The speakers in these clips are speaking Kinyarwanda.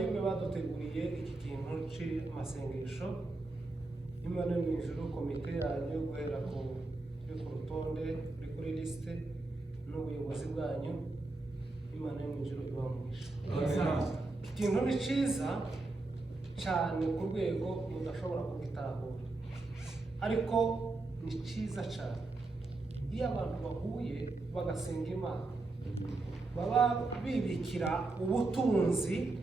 abayumbe baduteguriye iki kintu cy'amasengesho Imana mu ijuru komite yanyu guhera ku rutonde kuri liste n'ubuyobozi bwanyu Imana mu ijuru ibamugisha. Iki kintu ni cyiza cyane ku rwego mudashobora kubitahura, ariko ni cyiza cyane iyo abantu bahuye bagasenga Imana baba bibikira ubutunzi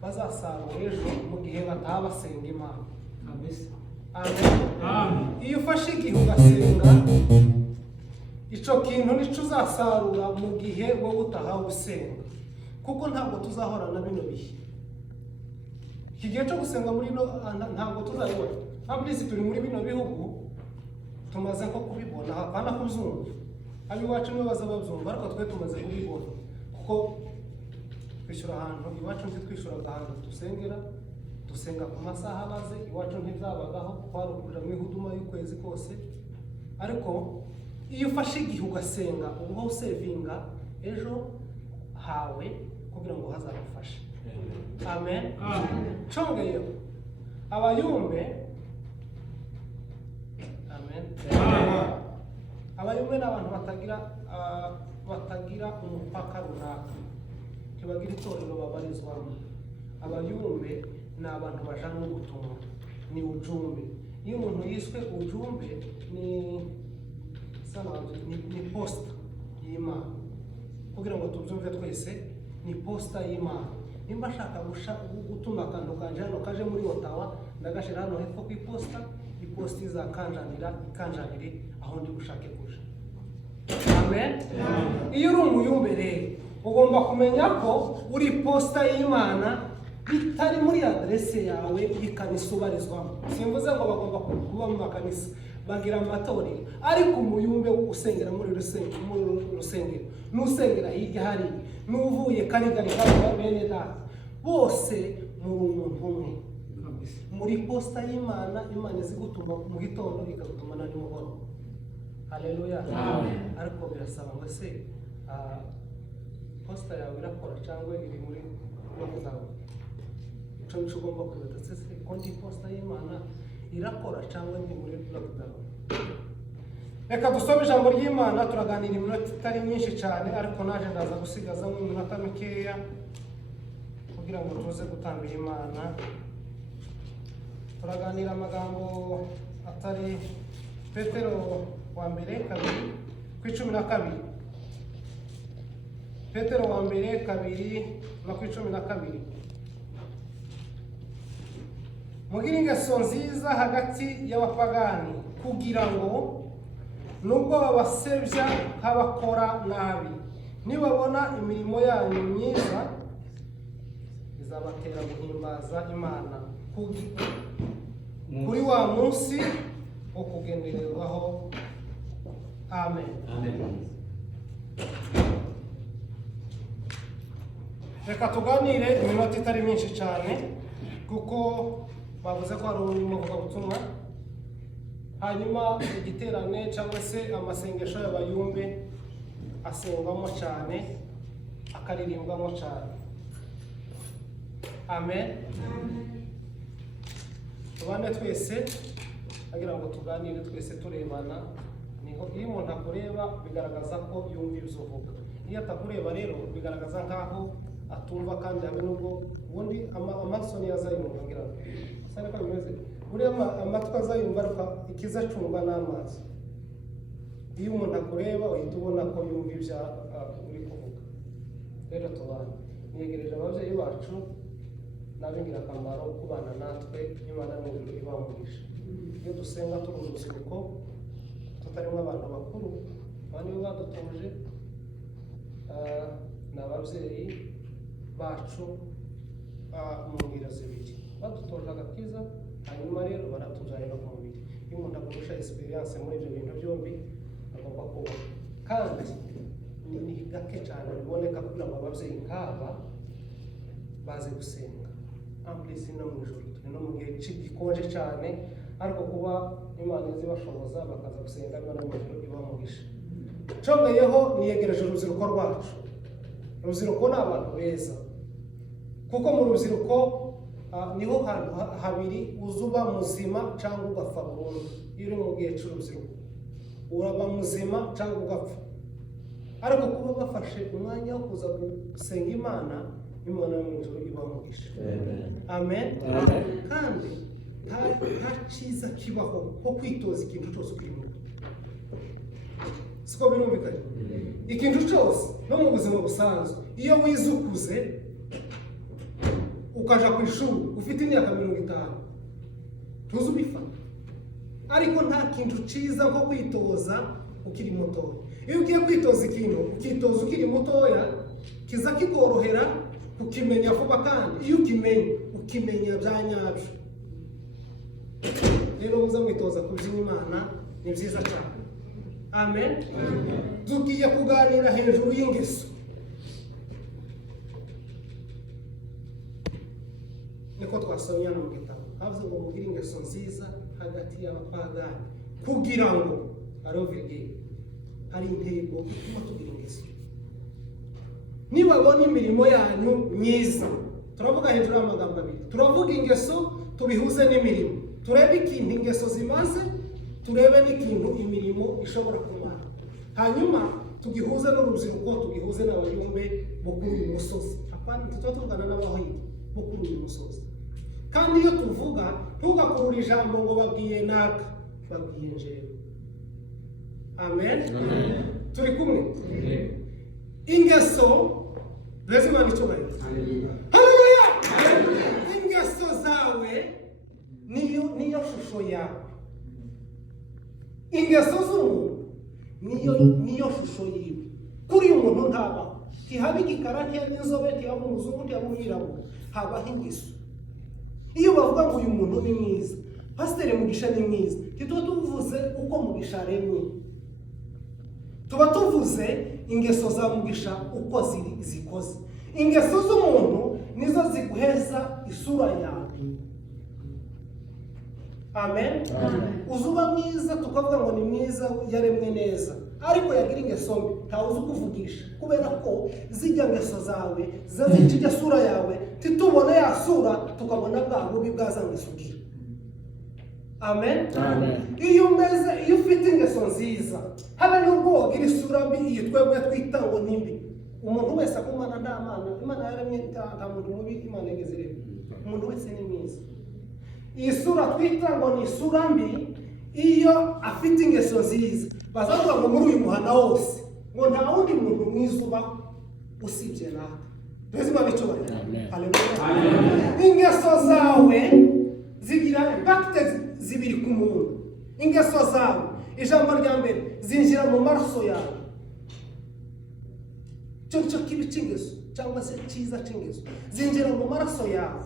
bazasarura ejo mu gihe bataha basenga Imana. Amen. Iyo ufashe igihe ugasenga icyo kintu nicyo uzasarura mu gihe wowe utaha usenga, kuko ntabwo tuzahorana bino bihe. Iki gihe cyo gusenga muri ntabwo tuzabibona. Abisi turi muri bino bihugu tumaze nko kubibona, hapana kubyumva. Abiwacu nibo bazababyumva, ariko twe tumaze kubibona, kuko twishyura ahantu iwacu ntitwishyuraga ahantu dusengera, dusenga ku masaha maze iwacu ntibyabagaho, twari ukuja mu ihuduma y'ukwezi kose. Ariko iyo ufashe igihe ugasenga uba usevinga ejo hawe kugira ngo hazagufashe. Amen. Congeyeho abayumbe, amen, abayumbe ni abantu batagira umupaka runaka, ntibagira itorero babarizwamo. Abayumbe ni abantu bajana ubutumwa, ni ujumbe. Iyo umuntu yiswe ujumbe ni posta y'Imana, kugira ngo tubyumve twese, ni posta y'Imana. Nimba ashaka gutuma akantu kanje hano kaje muri Ottawa, ndagashira hano hepfo ku iposta izakanjanira ikanjanire aho ndi gushake kuja. Amen. Iyo uri umuyumbe rero ugomba kumenya ko uri posta y'Imana, bitari muri adresse yawe y'ikanisa ubarizwamo. Simvuze ngo bagomba kuba mu makanisa, bagira amatorero, ariko umuyumbe usengera muri rusengero, n'usengera hirya hari, n'uvuye karigari kaba bene data, bose muri umuntu umwe, muri posta y'Imana. Imana izi gutuma mu gitondo ikagutuma na nimugoroba. Haleluya. Amen. Ariko birasaba ngo se posta yawe irakora cyangwa iri muri lockdown. Icyo ugomba kwibaza, se konti posta y'Imana irakora cyangwa ndi muri lockdown. Reka dusome ijambo ry'Imana, turaganira iminota itari myinshi cyane, ariko naje ndaza gusigaza mu minota mikeya kugira ngo tuze gutambira Imana. Turaganira amagambo atari Petero wa mbere 2:12. Petero wa mbere 2:12. Mugire ingeso nziza hagati y'abapagani, kugira ngo nubwo babasebya nk'abakora nabi, nibabona imirimo yanyu myiza izabatera guhimbaza Imana kuri wa munsi wo kugendererwaho. Amen. Reka tuganire iminota itari myinshi cyane, kuko bavuze ko hari urimo ubutumwa. Hanyuma igiterane cyangwa se amasengesho y'abayumbe asengwamo cyane, akaririmbwamo cyane. Amen. Tubane twese agira ngo tuganire twese turebana. Iyo umuntu akureba bigaragaza ko yumva ibyo uvuga, iyo atakureba rero bigaragaza nkaho atumva, kandi habe nubwo ubundi amasoni yazayumva ngira ngo sane ko bimeze. Buriya amatwi azayumva, ariko ikizacungwa n'amazi. Iyo umuntu akureba uhita ubona ko yumva ibyo uri kuvuga. Rero tubana niyegereje ababyeyi bacu n'ab'ingirakamaro kubana natwe, Imana n'ijuru ibamugisha. Iyo dusenga turi urubyiruko tutarimo abantu bakuru, abandi bo badutuje n'ababyeyi bacu mu ngira zibiri, badutoje agakiza, hanyuma rero baratujyanira ku mubiri. Iyo umuntu agurusha experience muri ibyo bintu byombi agomba kuba, kandi ni gake cyane biboneka kugira ngo ababyeyi nk'aba baze gusenga. Amplisi no mu ijoro turi no mu gihe gikonje cyane, ariko kuba Imana izibashoboza bakaza gusenga, Imana mu ijoro ibamugisha. Congeyeho niyegereje urubyiruko rwacu. Urubyiruko ni abantu beza, kuko mu rubyiruko niho hantu habiri uzuba muzima cyangwa ugapfa burundu. Iyo uri mu gihe cy'urubyiruko uraba muzima cyangwa ugapfa. Ariko kuba bafashe umwanya wo kuza gusenga Imana, Imana yo mu ijuru ibamugisha. Amen. Kandi nta cyiza kibaho ko kwitoza ikintu cyose ukiri muto. Siko birumvikanye? Ikintu cyose no mu buzima busanzwe, iyo wize ukuze ukaja ku ishuri ufite imyaka 50 tuzi ubifata. Ariko nta kintu cyiza nko kwitoza ukiri muto. Iyo ugiye kwitoza ikintu ukitoza ukiri mutoya, kiza kikorohera kukimenya vuba, kandi iyo ukimenya bya nyabyo. Rero muza mwitoza kubyina Imana ni byiza cyane. Amen. Tugiye kuganira hejuru y'ingeso. Niko twasomye mu gitabo. Havuze ngo mugire ingeso nziza hagati y'abapagani, kugira ngo arovege hari intego ituma tugira ingeso. Nibabona imirimo yanyu myiza, turavuga hejuru y'amagambo abiri. Turavuga ingeso tubihuze n'imirimo. Turebe ikintu ingeso zimaze, turebe n'ikintu imirimo ishobora kumara. Hanyuma tugihuze n'urubyiruko, tugihuze n'abayumbe bo kuri uyu musozi. Apana tutavugana n'abahigi bo kuri uyu musozi. Kandi iyo tuvuga ntugakurura ijambo ngo babwiye naka, babwiye njyewe. Amen. Turi kumwe? Ingeso lazima nichobare. Haleluya. Ingeso zawe niyo shusho yawe. Ingeso z'umuntu niyo shusho yiwe. Kuri umuntu ntaba kihabi gikarati y'inzobe cyangwa umuzungu cyangwa umwirabura, haba ingeso. Iyo bavuga ngo uyu muntu ni mwiza, Pastor Mugisha ni mwiza, tuba tuvuze uko Mugisha aremye. Tuba tuvuze ingeso za Mugisha uko zikoze. Ingeso z'umuntu nizo ziguheza isura yawe. Amen. Uzuba mwiza tukavuga ngo ni mwiza, yaremwe neza, ariko yagira ingeso mbi ntawe uzi kuvugisha, kubera ko zijya ngeso zawe zazicija sura yawe, titubona ya sura tukabona bwa bubi bwaza ngisugira. Amen. Iyo ufite ingeso nziza, habe n'ubwo wagira isura mbi, iyi twebwe twita ngo nimbi. Umuntu wese akumana nta Mana, Imana yaremye nta muntu mubi, Imana yagezereye. Umuntu wese ni mwiza. Iyi sura twita ngo ni isura mbi, iyo afite ingeso nziza, bazavuga ngo muri uyu muhanda wose ngo nta wundi muntu mwiza ubaho usibye nawe. Lazima bichobare. Haleluya. Ingeso zawe zigira impact zibiri ku muntu. Ingeso zawe, ijambo rya mbere, zinjira mu maraso yawe. Cyo kibi cy'ingeso cyangwa se cyiza cy'ingeso zinjira mu maraso yawe.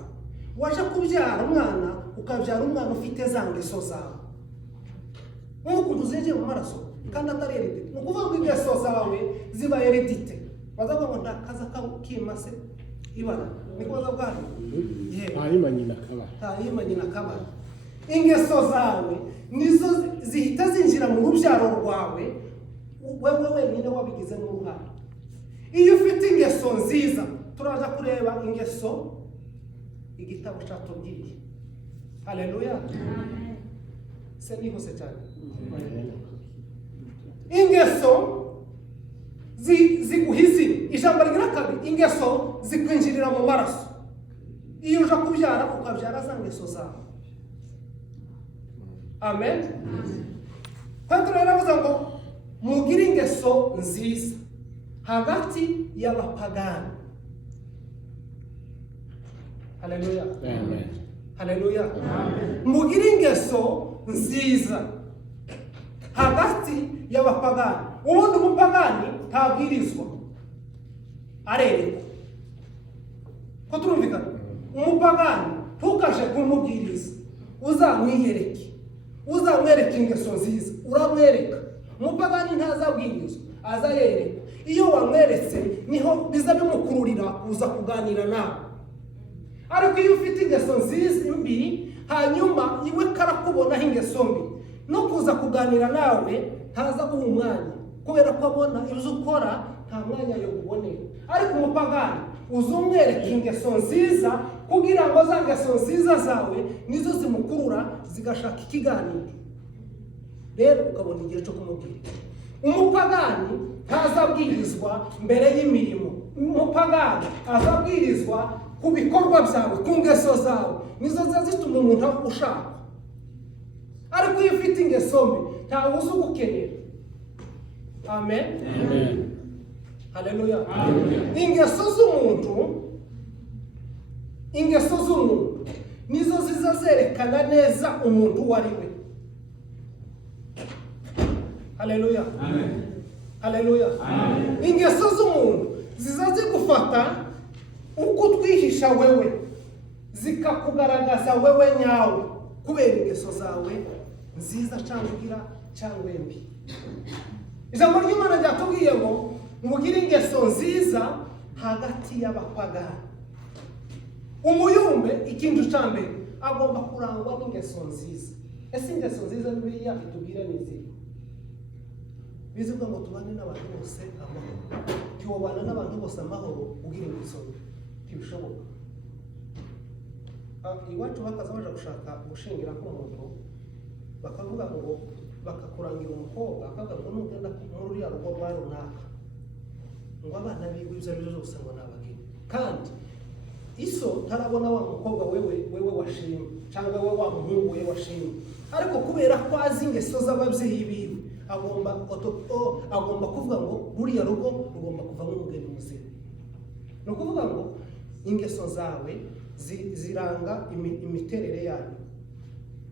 Waje kubyara umwana, ukabyara umwana ufite za ngeso zawe. Ukuntu zinjira mu maraso kandi atari heredite. Ni ukuvuga ngo ingeso zawe ziba heredite. Bazavuga ngo ndakaza kimase ibara. Niko bazavuga. Hanyuma nyina kabara. Ingeso zawe nizo zihita zinjira mu rubyaro rwawe, wewe wenyine wabigize n'uruhare. Iyo ufite ingeso nziza, turaza kureba ingeso igitabo cyatubwiye. Haleluya. Se nihuse cyane. Ingeso ziguhizi, ijambo rigira kabiri, ingeso zikwinjirira mu maraso. Iyo uje kubyara ukabyara za ngeso zawe. Amen. Petero yaravuze ngo mugire ingeso nziza hagati y'abapagani. Haleluya. Amen. Haleluya. Amen. Mugire ingeso nziza hagati y'abapagani. Ubundi umupagani ntabwirizwa, arerekwa. Ko turumvikana? Umupagani ntukaje kumubwiriza, uzamwiyereke, uzamwereke ingeso nziza, uramwereka. Umupagani ntazabwirizwa, azayereka. Iyo wamweretse niho biza bimukururira kuza kuganira nawe. Ariko iyo ufite ingeso nziza mbi, hanyuma iwe karakubonaho ingeso mbi, no kuza kuganira nawe ntaza guha umwanya, kubera ko abona ibyo ukora nta mwanya yo kubonera. Ariko umupagani uzumwereka ingeso nziza kugira ngo za ngeso nziza zawe nizo zimukurura zigashaka ikiganiro. Rero ukabona igihe cyo kumubwira. Umupagani ntazabwirizwa mbere y'imirimo. Umupagani azabwirizwa ku bikorwa byawe, ku ngeso zawe, nizo zituma umuntu ushaka. Ariko iyo ufite ingeso mbi ntawe uzi ugukenera. Amen. Haleluya. Ingeso z'umuntu nizo zizazerekana neza umuntu uwo ari we. Haleluya. Haleluya. Ingeso z'umuntu zizazigufata uko twihisha wewe, zikakugaragaza wewe nyawe kubera ingeso zawe nziza cyangwa mbi. Ijambo ry'Imana ryatubwiye ngo mugire ingeso nziza hagati y'abapagani. Umuyumbe ikintu cya mbere agomba kurangwa n'ingeso nziza. Ese ingeso nziza Bibiliya itubwira ni izihe? Bivuga ngo tubane n'abantu bose amahoro. Tiwobana n'abantu bose amahoro ugira ingeso mbi. Ntibishoboka. Iwacu bakaza baje gushaka gushingira k'umuntu, bakavuga ngo bakakurangira umukobwa, akavuga ngo nugenda muri uriya rugo rwa runaka, ngo abana biwe ibyo ari byo byose ngo nabagire. Kandi iso ntarabona wa mukobwa wewe washimye cyangwa we wa muhungu we washimye, ariko kubera ko azi ingeso z'ababyeyi biwe agomba kuvuga ngo ruriya rugo rugomba kuvamo umugeni muzima. Ni ukuvuga ngo ingeso zawe ziranga imiterere yayo.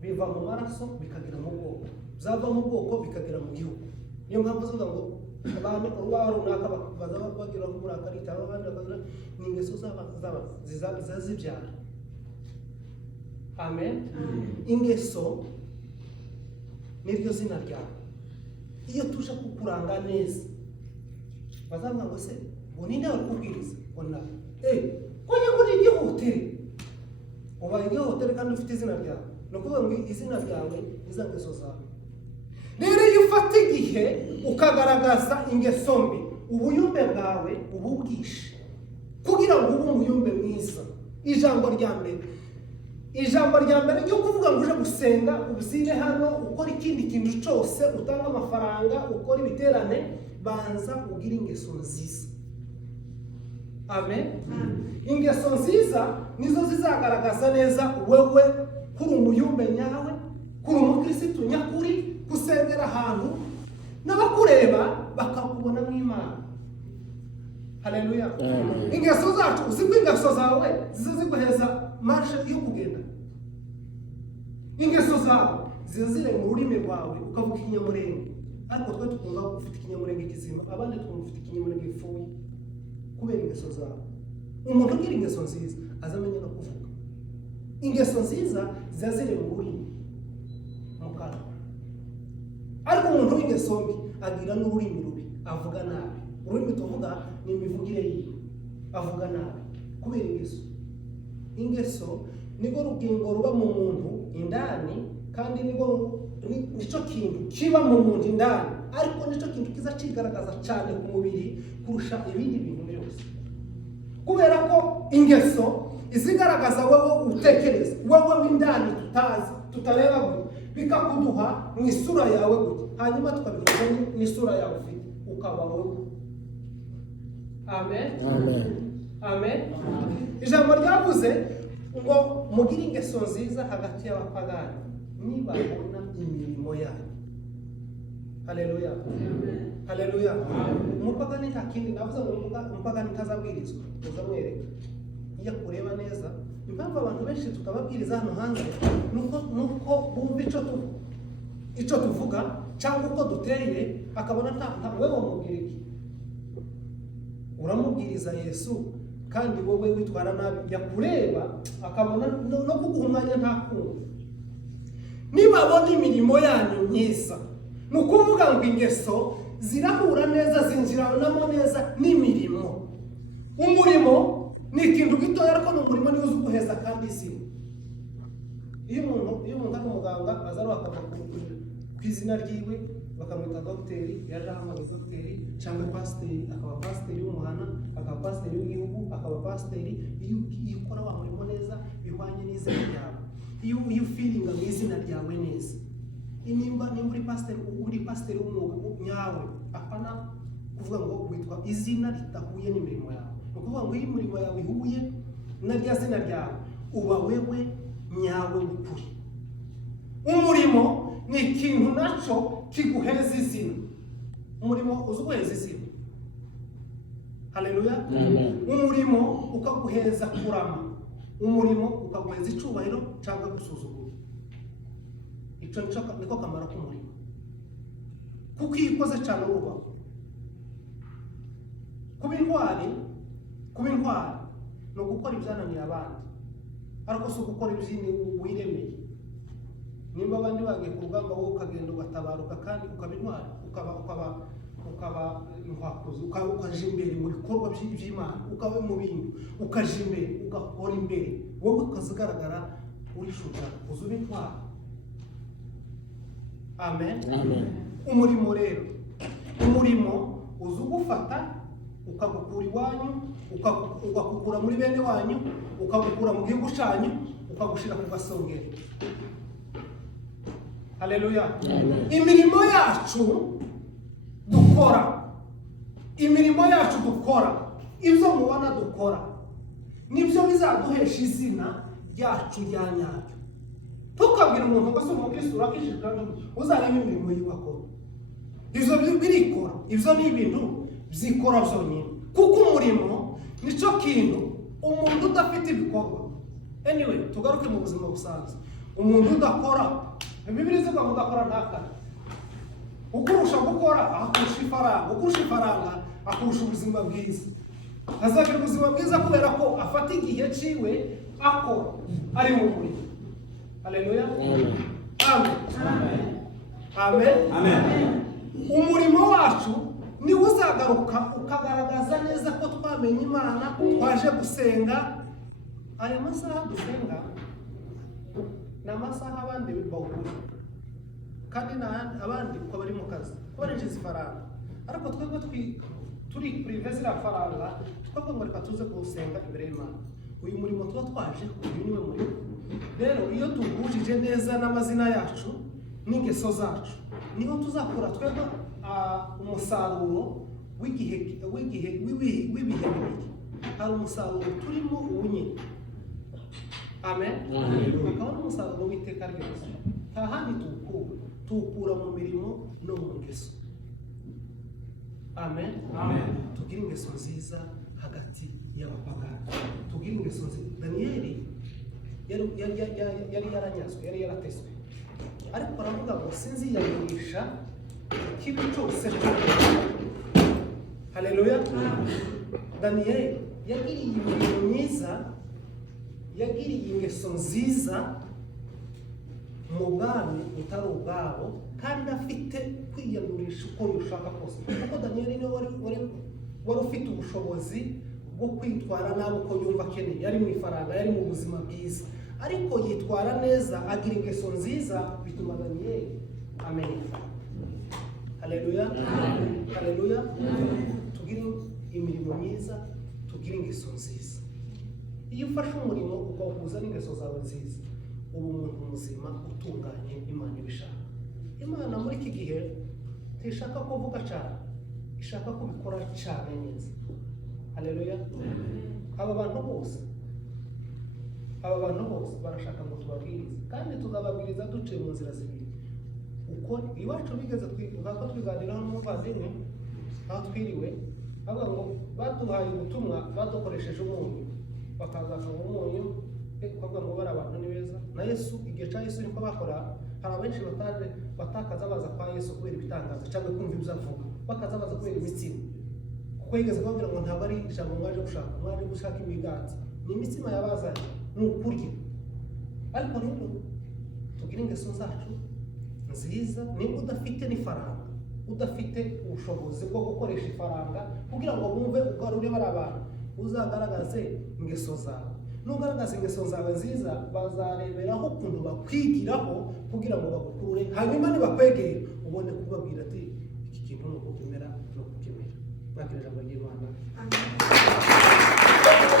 Biva mu maraso bikagera mu bwoko, byava mu bwoko bikagera mu gihugu. Niyo mpamvu uvuga ngo abantu urubaho runaka bagira uburakari cyangwa abandi bakagira ni ingeso zizazibyara. Amen. Ingeso niryo zina ryawe. Iyo tuje kukuranga neza bazavuga ngo se ngo ninde wakubwiriza ngo na kujya muri igihotere ubaye igihotere kandi ufite izina ryawe. No kuvuga ngo izina ryawe iza ngeso zawe. Rero iyo ufata igihe ukagaragaza ingeso mbi, ubuyumbe bwawe ububwishe kugira ngo ube umuyumbe mwiza. Ijambo rya mbere ryo kuvuga ngo uje gusenga ubusire hano ukora ikindi kintu cyose, utanga amafaranga, ukora ibiterane, banza ugira ingeso nziza. Amen. Ingeso nziza nizo zizagaragaza neza wewe kuri umuyumbe nyawe, kuri umukristo nyakuri, kusengera ahantu n'abakureba bakakubona mw'Imana. Haleluya. Ingeso zacu uziko ingeso zawe ziziguheza marshe yo kugenda. Ingeso zawe zizire mu rurimi rwawe ukavuga ikinyamurenge, ariko twe tukumva ufite ikinyamurenge kizima, abandi tukumva ufite ikinyamurenge gifuye kubera ingeso zawe. Umuntu ugira ingeso nziza azamenya no kuvuga. Ingeso nziza zizire mu rurimi mu kanwa, ariko umuntu w'ingeso mbi agira n'ururimi rubi, avuga nabi. Ururimi tuvuga ni imivugire yiwe, avuga nabi kubera ingeso. Ingeso niko rugingo ruba mu muntu indani, kandi nico kintu kiba mu muntu indani, ariko nico kintu kiza kigaragaza cyane ku mubiri kurusha ibindi bintu byose. Kubera ko ingeso izigaragaza wowe utekereza, wowe w'indani tutareba gute, bikakuduha mu isura yawe gute, hanyuma tukabikora n'isura yawe ufite ukaba wowe. Amen. Amen. Ijambo ryavuze ngo mugire ingeso nziza hagati y'abapagani nibabona imirimo yayo. Haleluya. Haleluya. Umupagani nta kindi navuze ngo umupagani ntazabwirizwa, uzamwereka. Iyo kureba neza, impamvu abantu benshi tukababwiriza hano hanze nuko bumva icyo tuvuga cyangwa uko duteye, akabona nta wewe wamubwira iki. Uramubwiriza Yesu kandi wowe witwara nabi, yakureba akabona no kuguha umwanya ntakumva. Niba abona imirimo yanyu myiza, ni ukuvuga ngo ingeso zirahura neza, zinjiranamo neza n'imirimo. Umurimo ni ikintu gitoya, ariko n'umurimo niwo uzi guheza kandi izina. Iyo umuntu ari umuganga aza akavuga ku izina ryiwe bakamwita dogiteri, yaje ahamagaye dogiteri, cyangwa pasiteri, akaba pasiteri w'umuhana, akaba pasiteri w'igihugu, akaba pasiteri. Iyo ukora wa murimo neza bihwanye n'izina ryawe, iyo ufiringa mu izina ryawe neza, nimba uri pasiteri w'umwuga nyawe, apana kuvuga ngo witwa izina ridahuye n'imirimo yawe. Ni ukuvuga ngo iyo imirimo yawe ihuye na rya zina ryawe, uba wewe nyawe w'ukuri. Umurimo ni ikintu nacyo kiguheza izina. Umurimo uzi uguheza izina. Haleluya. Umurimo ukaguheza kurama, umurimo ukaguheza icyubahiro cyangwa gusuzugura. Icyo niko kamaro k'umurimo, kuko iyo ukoze cyane urubaho. Kuba intwari ni ugukora ibyananiye abandi, ariko si ugukora iby'ini wiremeye. Nimba abandi bagiye ku rugamba, wowe ukagenda ugatabaruka kandi ukaba intwari, ukaba inkwakuzi, ukaja imbere mu bikorwa by'Imana, ukaba mu bintu, ukaja imbere, ugahora imbere, wowe ukazigaragara uri shuja, uzuba intwari. Amen. Umurimo rero, umurimo uzi ugufata ukagukura iwanyu, ukagukura muri bene wanyu, ukagukura mu gihugu cyanyu, ukagushira ku gasongero. Haleluya. Imirimo yacu dukora, ibyo mubona dukora nibyo bizaduhesha izina ryacu rya nyaryo. Tukabwira umuntu ngo se umukristo urakishije uzareba imirimo y'ibakora, ibyo birikora, ibyo ni ibintu byikora byonyine, kuko umurimo nicyo kintu umuntu udafite ibikorwa. Anyway, tugaruke mu buzima busanzwe. Umuntu udakora, Bibiliya ivuga ngo udakora ntakare. Ukurusha gukora akurusha ifaranga, ukurusha ifaranga akurusha ubuzima bwiza. Azagira ubuzima bwiza kubera ko afata igihe ciwe akora ari mu murimo. Haleluya. Amen. Umurimo wacu ni uzagaruka ukagaragaza neza ko twamenye Imana, twaje gusenga. Aya masaha dusenga ni amasaha abandi bawukura, kandi abandi uko bari mu kazi barinjiza ifaranga, ariko twebwe turi prive ziriya faranga, twebwe ngo reka tuze gusenga imbere y'Imana. Uyu murimo tuba twaje, uyu niwe murimo. Rero iyo tuwujije neza n'amazina yacu n'ingeso zacu, niho tuzakura twebwe umusaruro w'ibihe bibiri. Hari umusaruro turimo ubu nyine. Amen. Hakaba n'umusaruro w'iteka ryose. Nta handi tuwukura mu mirimo no mu ngeso. Amen. Tugire ingeso nziza hagati y'abapagani, tugire ingeso nziza. Daniyeli yari yaranyazwe, yari yarateswe, ariko aravuga ngo sinziyagurisha ikintu cyose. Haleluya. Daniyeli yagiriye imirimo myiza, yagiriye ingeso nziza mu bwami butari ubwabo, kandi afite kwiyandurisha uko yushaka kose. Kuko Daniyeli niwe wari ufite ubushobozi bwo kwitwara nabi uko yumva akeneye. Yari mu ifaranga, yari mu buzima bwiza, ariko yitwara neza, agira ingeso nziza, bituma Daniyeli amenyeka. Haleluya. Tugire imirimo myiza, tugire ingeso nziza. Iyo ufashe umurimo ukawuhuza n'ingeso zawe nziza, uba umuntu muzima utunganye Imana ibishaka. Imana muri iki gihe ntishaka kuvuga cyane, ishaka kubikora cyane neza. Haleluya. Aba bantu bose barashaka ngo tubabwirize, kandi tuzababwiriza duciye mu nzira zibiri. Uko iwacu bigeze twiganiraho n'umuvandimwe aho twiriwe, avuga ngo baduhaye ubutumwa badukoresheje umunyu, bakazana umunyu, kuvuga ngo bari abantu ni beza. Na Yesu, igihe cya Yesu niko bakora. Hari abenshi batakaza baza kwa Yesu kubera ibitangaza cyangwa kumva ibyo avuga, bakaza baza kubera imitsima, kuko yigeze kubabwira ngo ntabwo ari ijambo mwaje gushaka imigati, ni imitsima yabazanye, ni ukurya. Ariko rero tugire ingeso zacu nziza. Niba udafite n'ifaranga, udafite ubushobozi bwo gukoresha ifaranga kugira ngo bumve ugarure bari abantu, uzagaragaze ingeso zawe. Nugaragaza ingeso zawe nziza, bazareberaho ukuntu bakwigiraho kugira ngo bagukurure, hanyuma nibakwegeye ubone kubabwira ati iki kintu ni ukukemera no kukemera. Bakira ijambo ry'Imana.